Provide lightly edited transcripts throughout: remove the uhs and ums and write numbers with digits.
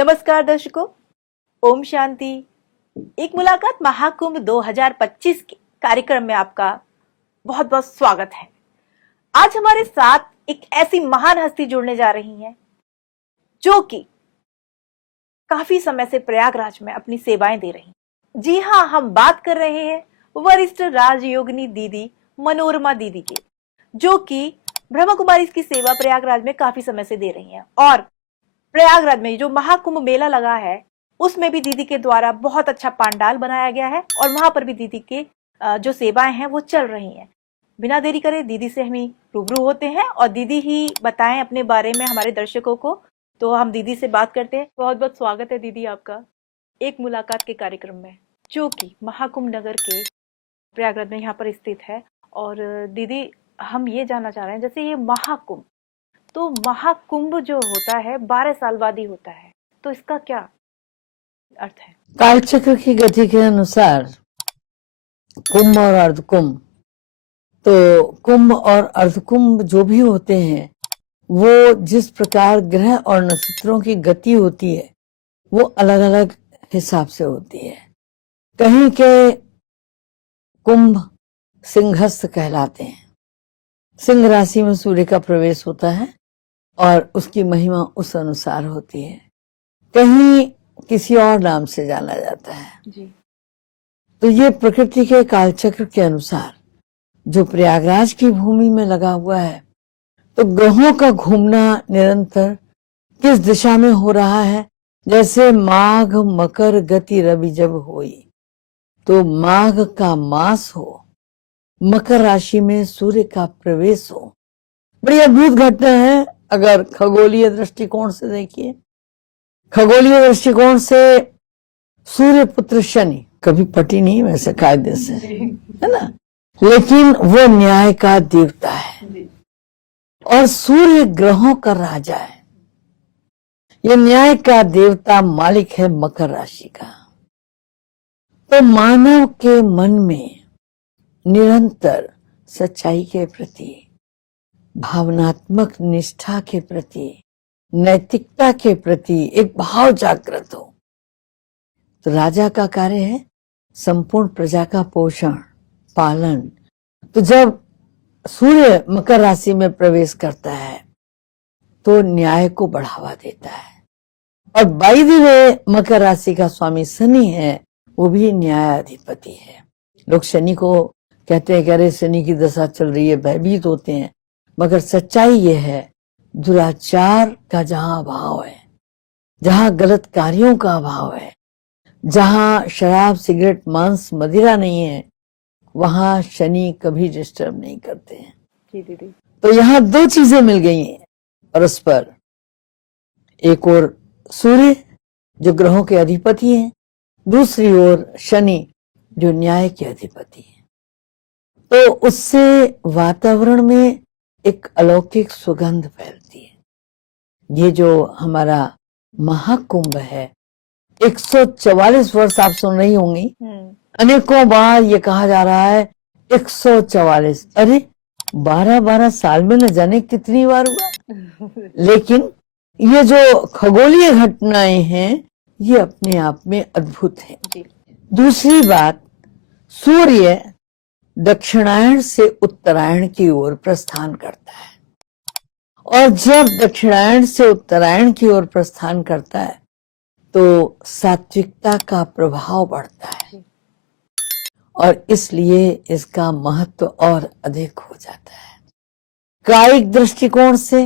नमस्कार दर्शकों, ओम शांति। एक मुलाकात महाकुंभ 2025 के कार्यक्रम में आपका बहुत बहुत स्वागत है। आज हमारे साथ एक ऐसी महान हस्ती जुड़ने जा रही हैं जो कि काफी समय से प्रयागराज में अपनी सेवाएं दे रही हैं। जी हाँ, हम बात कर रहे हैं वरिष्ठ राजयोगिनी दीदी मनोरमा दीदी की, जो कि ब्रह्मा कुमारी की सेवा प्रयागराज में काफी समय से दे रही हैं। और प्रयागराज में जो महाकुंभ मेला लगा है उसमें भी दीदी के द्वारा बहुत अच्छा पंडाल बनाया गया है और वहां पर भी दीदी के जो सेवाएं हैं वो चल रही हैं। बिना देरी करे दीदी से हम रूबरू होते हैं और दीदी ही बताएं अपने बारे में हमारे दर्शकों को। तो हम दीदी से बात करते हैं। बहुत बहुत स्वागत है दीदी आपका एक मुलाकात के कार्यक्रम में, जो कि महाकुंभ नगर के प्रयागराज में यहाँ पर स्थित है। और दीदी, हम ये जानना चाह रहे हैं, जैसे ये महाकुंभ, तो महाकुंभ जो होता है 12 साल बाद ही होता है, तो इसका क्या अर्थ है? कालचक्र की गति के अनुसार कुंभ और अर्धकुंभ, तो कुंभ और अर्धकुंभ जो भी होते हैं वो जिस प्रकार ग्रह और नक्षत्रों की गति होती है वो अलग अलग हिसाब से होती है। कहीं के कुंभ सिंहस्थ कहलाते हैं। सिंह राशि में सूर्य का प्रवेश होता है और उसकी महिमा उस अनुसार होती है। कहीं किसी और नाम से जाना जाता है जी। तो ये प्रकृति के कालचक्र के अनुसार जो प्रयागराज की भूमि में लगा हुआ है, तो ग्रहों का घूमना निरंतर किस दिशा में हो रहा है। जैसे माघ मकर गति रवि जब हुई, तो माघ का मास हो, मकर राशि में सूर्य का प्रवेश हो, बड़ी अद्भुत घटना है। अगर खगोलीय दृष्टिकोण से देखिए, खगोलीय दृष्टिकोण से सूर्य पुत्र शनि कभी पटी नहीं वैसे कायदे से, है ना, लेकिन वो न्याय का देवता है और सूर्य ग्रहों का राजा है। ये न्याय का देवता मालिक है मकर राशि का। तो मानव के मन में निरंतर सच्चाई के प्रति, भावनात्मक निष्ठा के प्रति, नैतिकता के प्रति एक भाव जागृत हो। तो राजा का कार्य है संपूर्ण प्रजा का पोषण पालन। तो जब सूर्य मकर राशि में प्रवेश करता है तो न्याय को बढ़ावा देता है। और बाई द वे मकर राशि का स्वामी शनि है, वो भी न्यायाधिपति है। लोग शनि को कहते हैं कि अरे शनि की दशा चल रही है, भयभीत होते हैं, मगर सच्चाई ये है दुराचार का जहां अभाव है, जहां गलत कार्यों का अभाव है, जहां शराब सिगरेट मांस मदिरा नहीं है, वहां शनि कभी डिस्टर्ब नहीं करते हैं। जी दीदी। तो यहाँ दो चीजें मिल गई हैं परस्पर। एक ओर सूर्य जो ग्रहों के अधिपति हैं, दूसरी ओर शनि जो न्याय के अधिपति हैं। तो उससे वातावरण में एक अलौकिक सुगंध फैलती है। ये जो हमारा महाकुंभ है, 144 वर्ष आप सुन रही होंगी, अनेकों बार ये कहा जा रहा है 144। अरे 12-12 साल में न जाने कितनी बार हुआ। लेकिन ये जो खगोलीय घटनाएं हैं ये अपने आप में अद्भुत है। दूसरी बात, सूर्य दक्षिणायन से उत्तरायण की ओर प्रस्थान करता है और जब दक्षिणायन से उत्तरायण की ओर प्रस्थान करता है तो सात्विकता का प्रभाव बढ़ता है और इसलिए इसका महत्व और अधिक हो जाता है। कायिक दृष्टिकोण से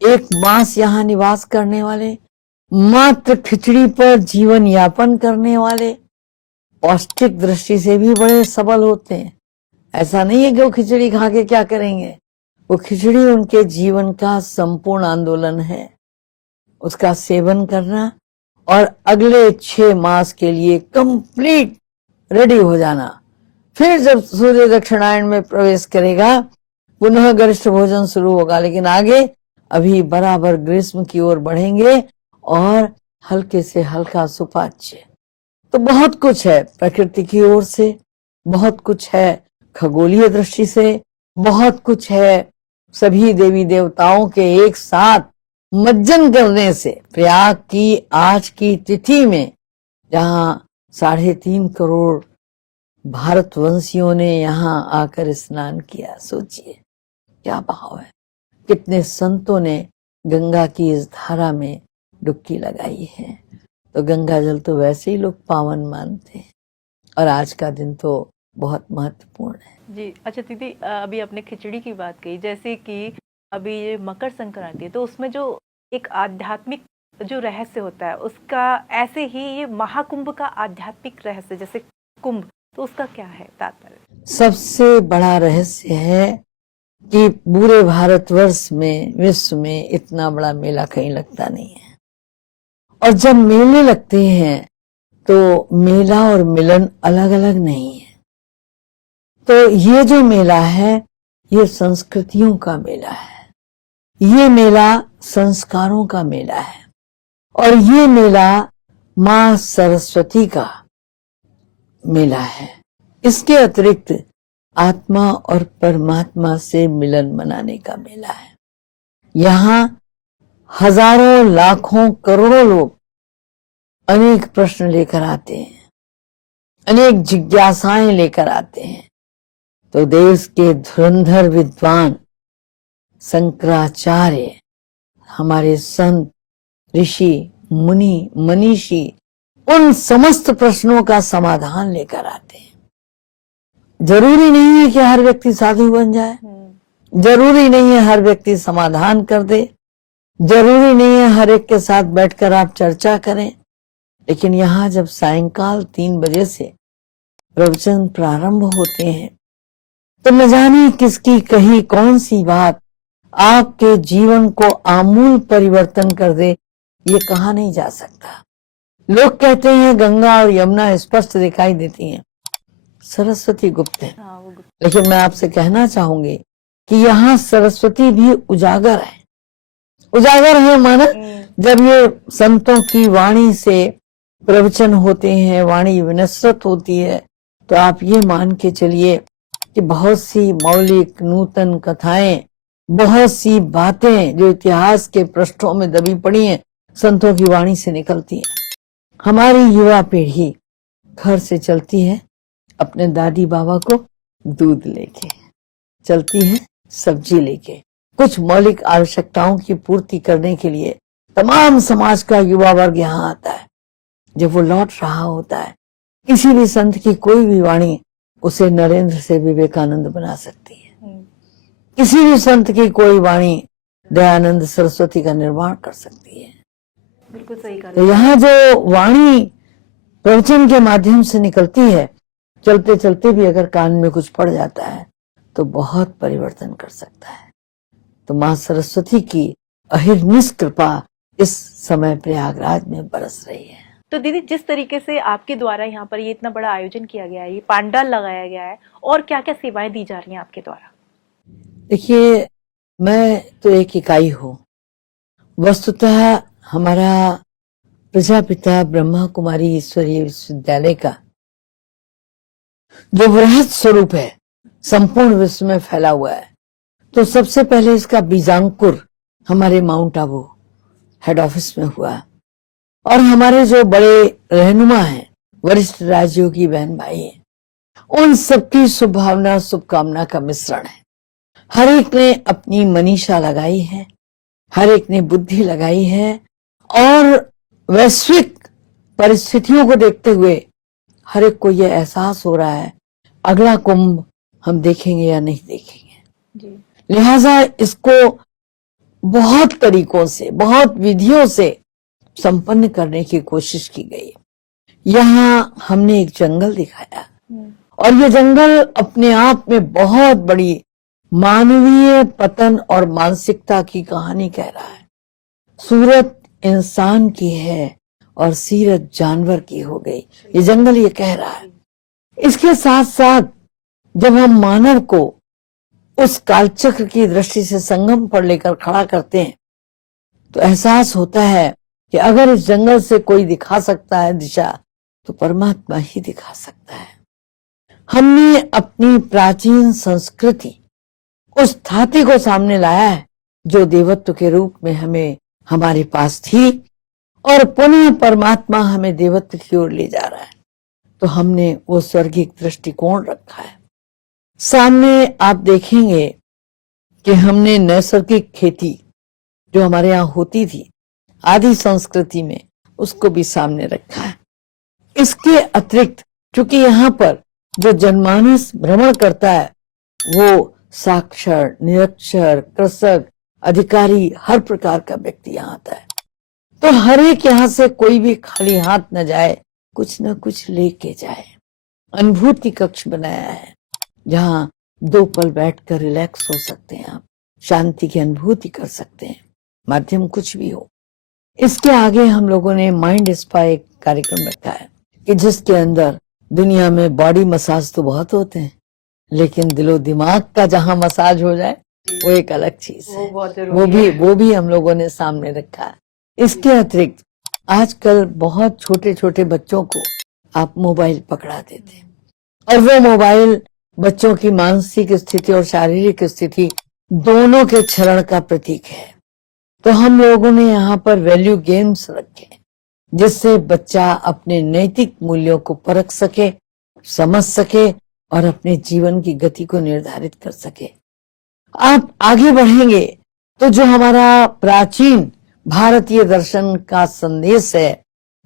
एक मास यहाँ निवास करने वाले, मात्र खिचड़ी पर जीवन यापन करने वाले पौष्टिक दृष्टि से भी बड़े सबल होते हैं। ऐसा नहीं है कि वो खिचड़ी खा के क्या करेंगे, वो खिचड़ी उनके जीवन का संपूर्ण आंदोलन है। उसका सेवन करना और अगले 6 मास के लिए कंप्लीट रेडी हो जाना। फिर जब सूर्य दक्षिणायन में प्रवेश करेगा पुनः गरिष्ठ भोजन शुरू होगा, लेकिन आगे अभी बराबर ग्रीष्म की ओर बढ़ेंगे और हल्के से हल्का सुपाच्य। तो बहुत कुछ है प्रकृति की ओर से, बहुत कुछ है खगोलीय दृष्टि से, बहुत कुछ है सभी देवी देवताओं के एक साथ मज्जन करने से प्रयाग की आज की तिथि में, जहां 3.5 करोड़ भारतवंशियों ने यहाँ आकर स्नान किया, सोचिए क्या भाव है। कितने संतों ने गंगा की इस धारा में डुबकी लगाई है। तो गंगा जल तो वैसे ही लोग पावन मानते हैं, और आज का दिन तो बहुत महत्वपूर्ण है। जी अच्छा दीदी, अभी आपने खिचड़ी की बात कही, जैसे कि अभी ये मकर संक्रांति है, तो उसमें जो एक आध्यात्मिक जो रहस्य होता है उसका, ऐसे ही ये महाकुंभ का आध्यात्मिक रहस्य, जैसे कुंभ, तो उसका क्या है तात्पर्य? सबसे बड़ा रहस्य है कि पूरे भारतवर्ष में, विश्व में इतना बड़ा मेला कहीं लगता नहीं है। और जब मेले लगते हैं तो मेला और मिलन अलग अलग नहीं है। तो ये जो मेला है, ये संस्कृतियों का मेला है, ये मेला संस्कारों का मेला है, और ये मेला मां सरस्वती का मेला है। इसके अतिरिक्त आत्मा और परमात्मा से मिलन मनाने का मेला है। यहाँ हजारों, लाखों, करोड़ों लोग अनेक प्रश्न लेकर आते हैं, अनेक जिज्ञासाएं लेकर आते हैं। तो देश के धुरंधर विद्वान शंकराचार्य, हमारे संत, ऋषि, मुनि, मनीषी उन समस्त प्रश्नों का समाधान लेकर आते हैं। जरूरी नहीं है कि हर व्यक्ति साधु बन जाए, जरूरी नहीं है हर व्यक्ति समाधान कर दे, जरूरी नहीं है हर एक के साथ बैठकर आप चर्चा करें। लेकिन यहाँ जब सायंकाल 3 बजे से प्रवचन प्रारंभ होते हैं, तो न जाने किसकी कही कौन सी बात आपके जीवन को आमूल परिवर्तन कर दे, ये कहा नहीं जा सकता। लोग कहते हैं गंगा और यमुना स्पष्ट दिखाई देती हैं, सरस्वती गुप्त है। लेकिन मैं आपसे कहना चाहूंगी कि यहाँ सरस्वती भी उजागर है। उजागर है माना, जब ये संतों की वाणी से प्रवचन होते हैं, वाणी विनस्रत होती है, तो आप ये मान के चलिए कि बहुत सी मौलिक नूतन कथाएं, बहुत सी बातें जो इतिहास के पृष्ठों में दबी पड़ी हैं, संतों की वाणी से निकलती है। हमारी युवा पीढ़ी घर से चलती है अपने दादी बाबा को दूध लेके, चलती है सब्जी लेके, कुछ मौलिक आवश्यकताओं की पूर्ति करने के लिए तमाम समाज का युवा वर्ग यहाँ आता है। जब वो लौट रहा होता है, किसी भी संत की कोई भी वाणी उसे नरेंद्र से विवेकानंद बना सकती है, किसी भी संत की कोई वाणी दयानंद सरस्वती का निर्माण कर सकती है। बिल्कुल सही कहा। तो यहाँ जो वाणी प्रवचन के माध्यम से निकलती है, चलते चलते भी अगर कान में कुछ पड़ जाता है तो बहुत परिवर्तन कर सकता है। तो मां सरस्वती की अहिर्निश कृपा इस समय प्रयागराज में बरस रही है। तो दीदी, जिस तरीके से आपके द्वारा यहाँ पर ये इतना बड़ा आयोजन किया गया है, ये पांडाल लगाया गया है, और क्या क्या सेवाएं दी जा रही हैं आपके द्वारा? देखिए, मैं तो एक इकाई हूँ। वस्तुतः हमारा प्रजापिता ब्रह्मा कुमारी ईश्वरीय विश्वविद्यालय का जो वृहद स्वरूप है, संपूर्ण विश्व में फैला हुआ है। तो सबसे पहले इसका बीजांकुर हमारे माउंट आबू हेड ऑफिस में हुआ, और हमारे जो बड़े रहनुमा हैं, वरिष्ठ राजयोगी बहन भाई हैं, उन सबकी शुभभावना, शुभकामना का मिश्रण है। हर एक ने अपनी मनीषा लगाई है, हर एक ने बुद्धि लगाई है, और वैश्विक परिस्थितियों को देखते हुए हर एक को यह एहसास हो रहा है अगला कुंभ हम देखेंगे या नहीं देखेंगे जी। लिहाजा इसको बहुत तरीकों से, बहुत विधियों से संपन्न करने की कोशिश की गई। यहाँ हमने एक जंगल दिखाया, और ये जंगल अपने आप में बहुत बड़ी मानवीय पतन और मानसिकता की कहानी कह रहा है। सूरत इंसान की है और सीरत जानवर की हो गई, ये जंगल ये कह रहा है। इसके साथ साथ जब हम मानव को उस कालचक्र की दृष्टि से संगम पर लेकर खड़ा करते हैं, तो एहसास होता है कि अगर इस जंगल से कोई दिखा सकता है दिशा, तो परमात्मा ही दिखा सकता है। हमने अपनी प्राचीन संस्कृति, उस धाती को सामने लाया है जो देवत्व के रूप में हमें हमारे पास थी और पुनः परमात्मा हमें देवत्व की ओर ले जा रहा है, तो हमने वो स्वर्गिक दृष्टिकोण रखा है। सामने आप देखेंगे कि हमने नैसर्गिक खेती जो हमारे यहाँ होती थी आदि संस्कृति में, उसको भी सामने रखा है। इसके अतिरिक्त चूंकि यहाँ पर जो जनमानस भ्रमण करता है वो साक्षर, निरक्षर, कृषक, अधिकारी, हर प्रकार का व्यक्ति यहाँ आता है, तो हर एक यहाँ से कोई भी खाली हाथ न जाए, कुछ न कुछ लेके जाए। अनुभूति कक्ष बनाया है जहाँ 2 पल बैठकर रिलैक्स हो सकते हैं, आप शांति की अनुभूति कर सकते हैं, माध्यम कुछ भी हो। इसके आगे हम लोगों ने माइंड स्पा एक कार्यक्रम रखा है कि जिसके अंदर दुनिया में बॉडी मसाज तो बहुत होते हैं, लेकिन दिलो दिमाग का जहां मसाज हो जाए वो एक अलग चीज है, वो भी हम लोगों ने सामने रखा है। इसके अतिरिक्त आजकल बहुत छोटे छोटे बच्चों को आप मोबाइल पकड़ा देते हैं और वो मोबाइल बच्चों की मानसिक स्थिति और शारीरिक स्थिति दोनों के क्षरण का प्रतीक है। तो हम लोगों ने यहाँ पर वैल्यू गेम्स रखे जिससे बच्चा अपने नैतिक मूल्यों को परख सके, समझ सके और अपने जीवन की गति को निर्धारित कर सके। आप आगे बढ़ेंगे तो जो हमारा प्राचीन भारतीय दर्शन का संदेश है,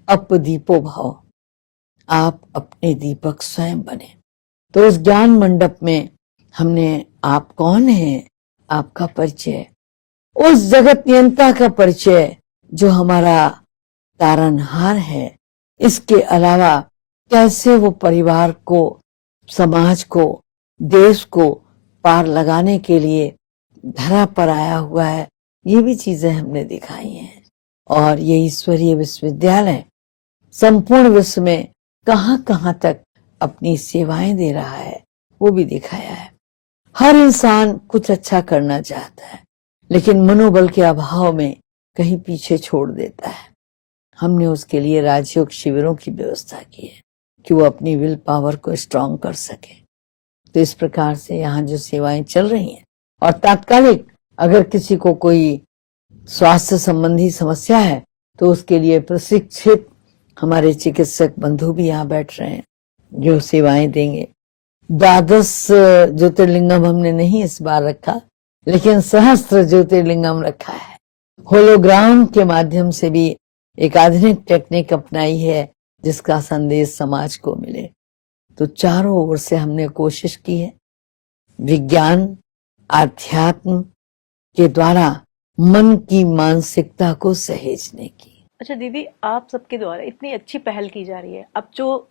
अपदीपो भव, आप अपने दीपक स्वयं बने। तो इस ज्ञान मंडप में हमने आप कौन है, आपका परिचय, उस जगत नियंता का परिचय जो हमारा तारनहार है, इसके अलावा कैसे वो परिवार को, समाज को, देश को पार लगाने के लिए धरा पर आया हुआ है, ये भी चीजें हमने दिखाई हैं। और ये ईश्वरीय विश्वविद्यालय संपूर्ण विश्व में कहां कहां तक अपनी सेवाएं दे रहा है वो भी दिखाया है। हर इंसान कुछ अच्छा करना चाहता है लेकिन मनोबल के अभाव में कहीं पीछे छोड़ देता है। हमने उसके लिए राजयोग शिविरों की व्यवस्था की है कि वो अपनी विल पावर को स्ट्रांग कर सके। तो इस प्रकार से यहाँ जो सेवाएं चल रही हैं, और तात्कालिक अगर किसी को कोई स्वास्थ्य संबंधी समस्या है तो उसके लिए प्रशिक्षित हमारे चिकित्सक बंधु भी यहाँ बैठ रहे हैं जो सेवाएं देंगे। 12 ज्योतिर्लिंगम हमने नहीं इस बार रखा, लेकिन सहस्त्र ज्योतिर्लिंगम रखा है। होलोग्राम के माध्यम से भी एक आधुनिक टेक्निक अपनाई है जिसका संदेश समाज को मिले। तो चारों ओर से हमने कोशिश की है विज्ञान, अध्यात्म के द्वारा मन की मानसिकता को सहेजने की। अच्छा दीदी, आप सबके द्वारा इतनी अच्छी पहल की जा रही है, अब जो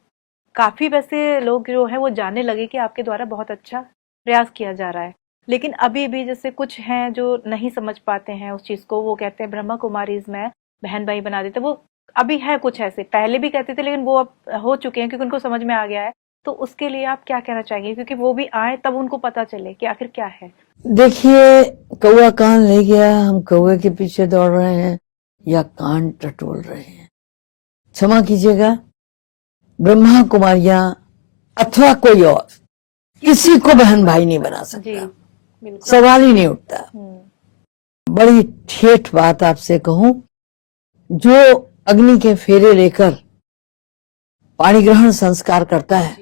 काफी वैसे लोग जो है वो जानने लगे कि आपके द्वारा बहुत अच्छा प्रयास किया जा रहा है, लेकिन अभी भी जैसे कुछ हैं जो नहीं समझ पाते हैं उस चीज को, वो कहते हैं ब्रह्मा कुमारीज में बहन भाई बना देते, वो अभी है कुछ ऐसे, पहले भी कहते थे लेकिन वो अब हो चुके हैं क्योंकि उनको समझ में आ गया है। तो उसके लिए आप क्या कहना चाहेंगे, क्योंकि वो भी आए तब उनको पता चले कि आखिर क्या है। देखिए, कौवा कान ले गया, हम कौवे के पीछे दौड़ रहे हैं या कान टटोल रहे हैं। क्षमा कीजिएगा, ब्रह्मा कुमारियां अथवा कोई और किसी को बहन भाई नहीं बना सकता, सवाल ही नहीं उठता। बड़ी ठेठ बात आपसे कहूं, जो अग्नि के फेरे लेकर पाणी ग्रहण संस्कार करता है,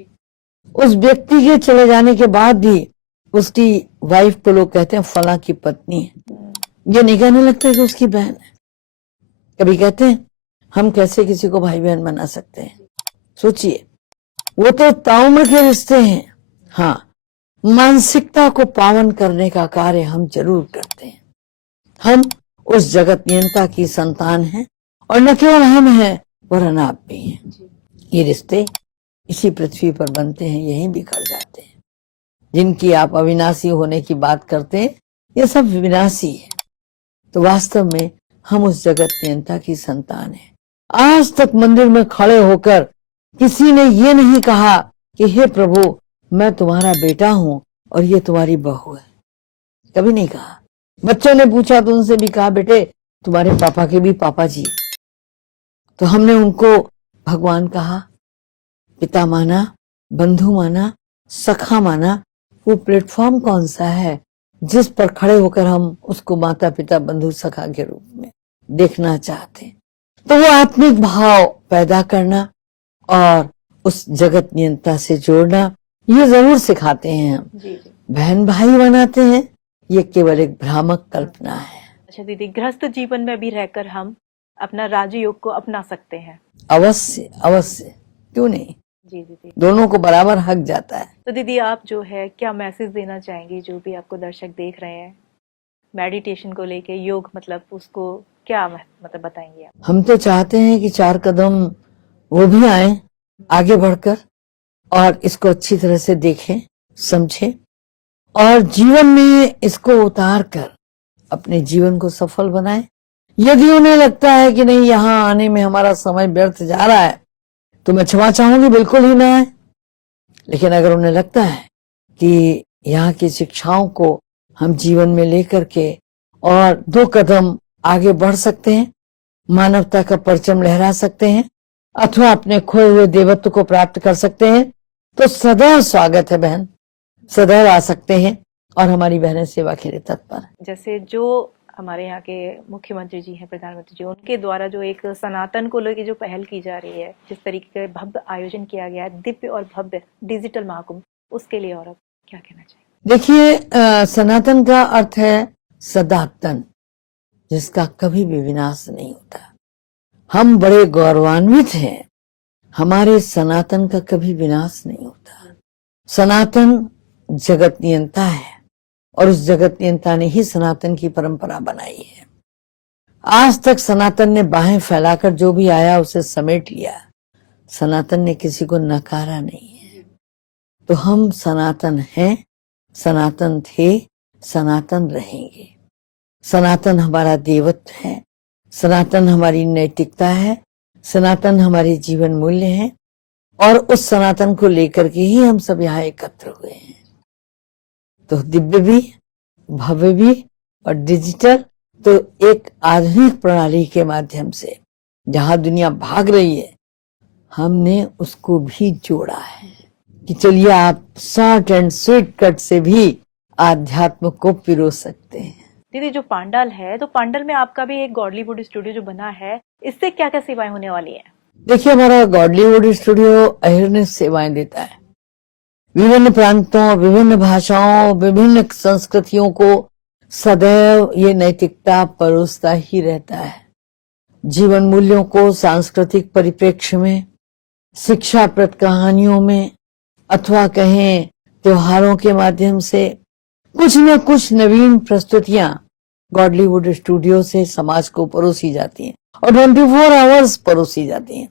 उस व्यक्ति के चले जाने के बाद भी उसकी वाइफ को लोग कहते हैं फला की पत्नी है, ये नहीं कहने लगता कि उसकी बहन है। कभी कहते हैं हम कैसे किसी को भाई बहन बना सकते हैं। सोचिए, वो तो ताउम्र के रिश्ते हैं। हाँ, मानसिकता को पावन करने का कार्य हम जरूर करते हैं। हम उस जगत नियंता की संतान हैं और न केवल हम हैं वरन आप भी हैं। ये रिश्ते इसी पृथ्वी पर बनते हैं, यहीं बिखर जाते हैं। जिनकी आप अविनाशी होने की बात करते हैं, ये सब विनाशी है। तो वास्तव में हम उस जगत नियंता की संतान हैं। आज तक मंदिर में खड़े होकर किसी ने ये नहीं कहा कि हे प्रभु, मैं तुम्हारा बेटा हूं और ये तुम्हारी बहू है, कभी नहीं कहा। बच्चों ने पूछा तो उनसे भी कहा, बेटे तुम्हारे पापा के भी पापा जी। तो हमने उनको भगवान कहा, पिता माना, बंधु माना, सखा माना। वो प्लेटफॉर्म कौन सा है जिस पर खड़े होकर हम उसको माता पिता बंधु सखा के रूप में देखना चाहते हैं। तो वो आत्मिक भाव पैदा करना और उस जगत नियंता से जोड़ना, ये जरूर सिखाते हैं हम। जी जी। बहन भाई बनाते हैं, ये केवल एक भ्रामक कल्पना है। अच्छा दीदी, गृहस्थ जीवन में भी रहकर हम अपना राजयोग को अपना सकते हैं? अवश्य अवश्य, क्यों नहीं, जी दीदी। दोनों को बराबर हक जाता है। तो दीदी आप जो है क्या मैसेज देना चाहेंगे जो भी आपको दर्शक देख रहे हैं मेडिटेशन को लेके, योग मतलब उसको क्या मतलब बताएंगे आप? हम तो चाहते हैं कि 4 कदम वो भी आए आगे बढ़कर और इसको अच्छी तरह से देखें, समझें और जीवन में इसको उतार कर अपने जीवन को सफल बनाएं। यदि उन्हें लगता है कि नहीं, यहाँ आने में हमारा समय व्यर्थ जा रहा है, तो मैं क्षमा चाहूंगी, बिल्कुल ही ना आए। लेकिन अगर उन्हें लगता है कि यहाँ की शिक्षाओं को हम जीवन में लेकर के और 2 कदम आगे बढ़ सकते हैं, मानवता का परचम लहरा सकते हैं अथवा अपने खोए हुए देवत्व को प्राप्त कर सकते हैं, तो सदैव स्वागत है बहन, सदैव आ सकते हैं और हमारी बहनें सेवा के लिए तत्पर। जैसे जो हमारे यहाँ के मुख्यमंत्री जी हैं, प्रधानमंत्री जी, उनके द्वारा जो एक सनातन को लेकर जो पहल की जा रही है, जिस तरीके का भव्य आयोजन किया गया है, दिव्य और भव्य डिजिटल महाकुंभ, उसके लिए और आप क्या कहना चाहिए? देखिए, सनातन का अर्थ है सदातन, जिसका कभी भी विनाश नहीं होता। हम बड़े गौरवान्वित हैं, हमारे सनातन का कभी विनाश नहीं होता। सनातन जगत नियंता है और उस जगत नियंता ने ही सनातन की परंपरा बनाई है। आज तक सनातन ने बाहें फैलाकर जो भी आया उसे समेट लिया, सनातन ने किसी को नकारा नहीं है। तो हम सनातन हैं, सनातन थे, सनातन रहेंगे। सनातन हमारा देवत्व है, सनातन हमारी नैतिकता है, सनातन हमारे जीवन मूल्य है और उस सनातन को लेकर के ही हम सब यहाँ एकत्र हुए हैं। तो दिव्य भी, भव्य भी और डिजिटल, तो एक आधुनिक प्रणाली के माध्यम से जहां दुनिया भाग रही है, हमने उसको भी जोड़ा है कि चलिए आप शॉर्ट एंड स्वीट कट से भी आध्यात्म को पिरो सकते हैं। दीदी जो पांडाल है, तो पांडाल में आपका भी एक गॉडलीवुड स्टूडियो जो बना है, इससे क्या क्या सेवाएं होने वाली हैं? देखिए, हमारा गॉडलीवुड स्टूडियो अहिर्निश सेवाएं देता है। विभिन्न प्रांतों, विभिन्न भाषाओं, विभिन्न संस्कृतियों को सदैव ये नैतिकता परोसता ही रहता है। जीवन मूल्यों को सांस्कृतिक परिप्रेक्ष्य में, शिक्षाप्रद कहानियों में अथवा कहें त्योहारों के माध्यम से कुछ न कुछ नवीन प्रस्तुतियां गॉडलीवुड स्टूडियो से समाज को परोसी जाती हैं और 24 आवर्स परोसी जाती हैं।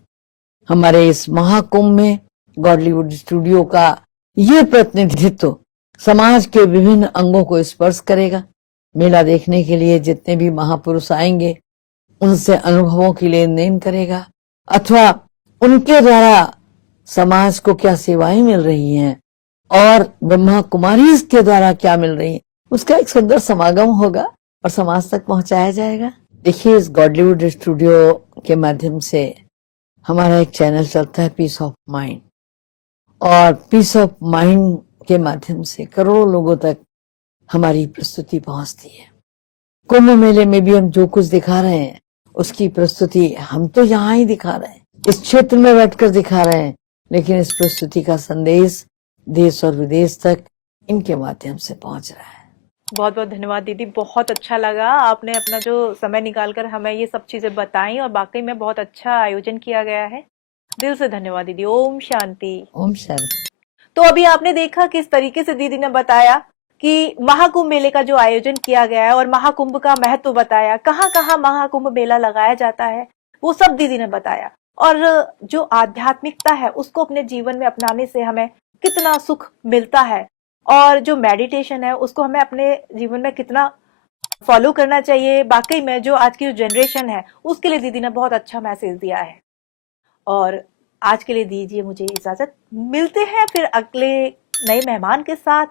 हमारे इस महाकुंभ में गॉडलीवुड स्टूडियो का ये प्रतिनिधित्व समाज के विभिन्न अंगों को स्पर्श करेगा। मेला देखने के लिए जितने भी महापुरुष आएंगे उनसे अनुभवों की लेन देन करेगा अथवा उनके द्वारा समाज को क्या सेवाएं मिल रही हैं और ब्रह्मा कुमारी के द्वारा क्या मिल रही है, उसका एक सुंदर समागम होगा और समाज तक पहुंचाया जाएगा। देखिए, इस गॉडलीवुड स्टूडियो के माध्यम से हमारा एक चैनल चलता है पीस ऑफ माइंड, और पीस ऑफ माइंड के माध्यम से करोड़ों लोगों तक हमारी प्रस्तुति पहुंचती है। कुंभ मेले में भी हम जो कुछ दिखा रहे हैं उसकी प्रस्तुति हम तो यहाँ ही दिखा रहे हैं, इस क्षेत्र में बैठकर दिखा रहे हैं, लेकिन इस प्रस्तुति का संदेश देश और विदेश तक इनके माध्यम से पहुंच रहा है। बहुत बहुत धन्यवाद दीदी, बहुत अच्छा लगा आपने अपना जो समय निकालकर हमें ये सब चीजें बताई और वाकई में बहुत अच्छा आयोजन किया गया है। दिल से धन्यवाद दीदी। ओम शांति। ओम शांति। तो अभी आपने देखा किस तरीके से दीदी ने बताया कि महाकुंभ मेले का जो आयोजन किया गया है और महाकुंभ का महत्व बताया, कहाँ कहाँ महाकुंभ मेला लगाया जाता है, वो सब दीदी ने बताया। और जो आध्यात्मिकता है उसको अपने जीवन में अपनाने से हमें कितना सुख मिलता है और जो मेडिटेशन है उसको हमें अपने जीवन में कितना फॉलो करना चाहिए। वाकई में जो आज की जो जनरेशन है उसके लिए दीदी ने बहुत अच्छा मैसेज दिया है। और आज के लिए दीजिए मुझे इजाजत, मिलते हैं फिर अगले नए मेहमान के साथ।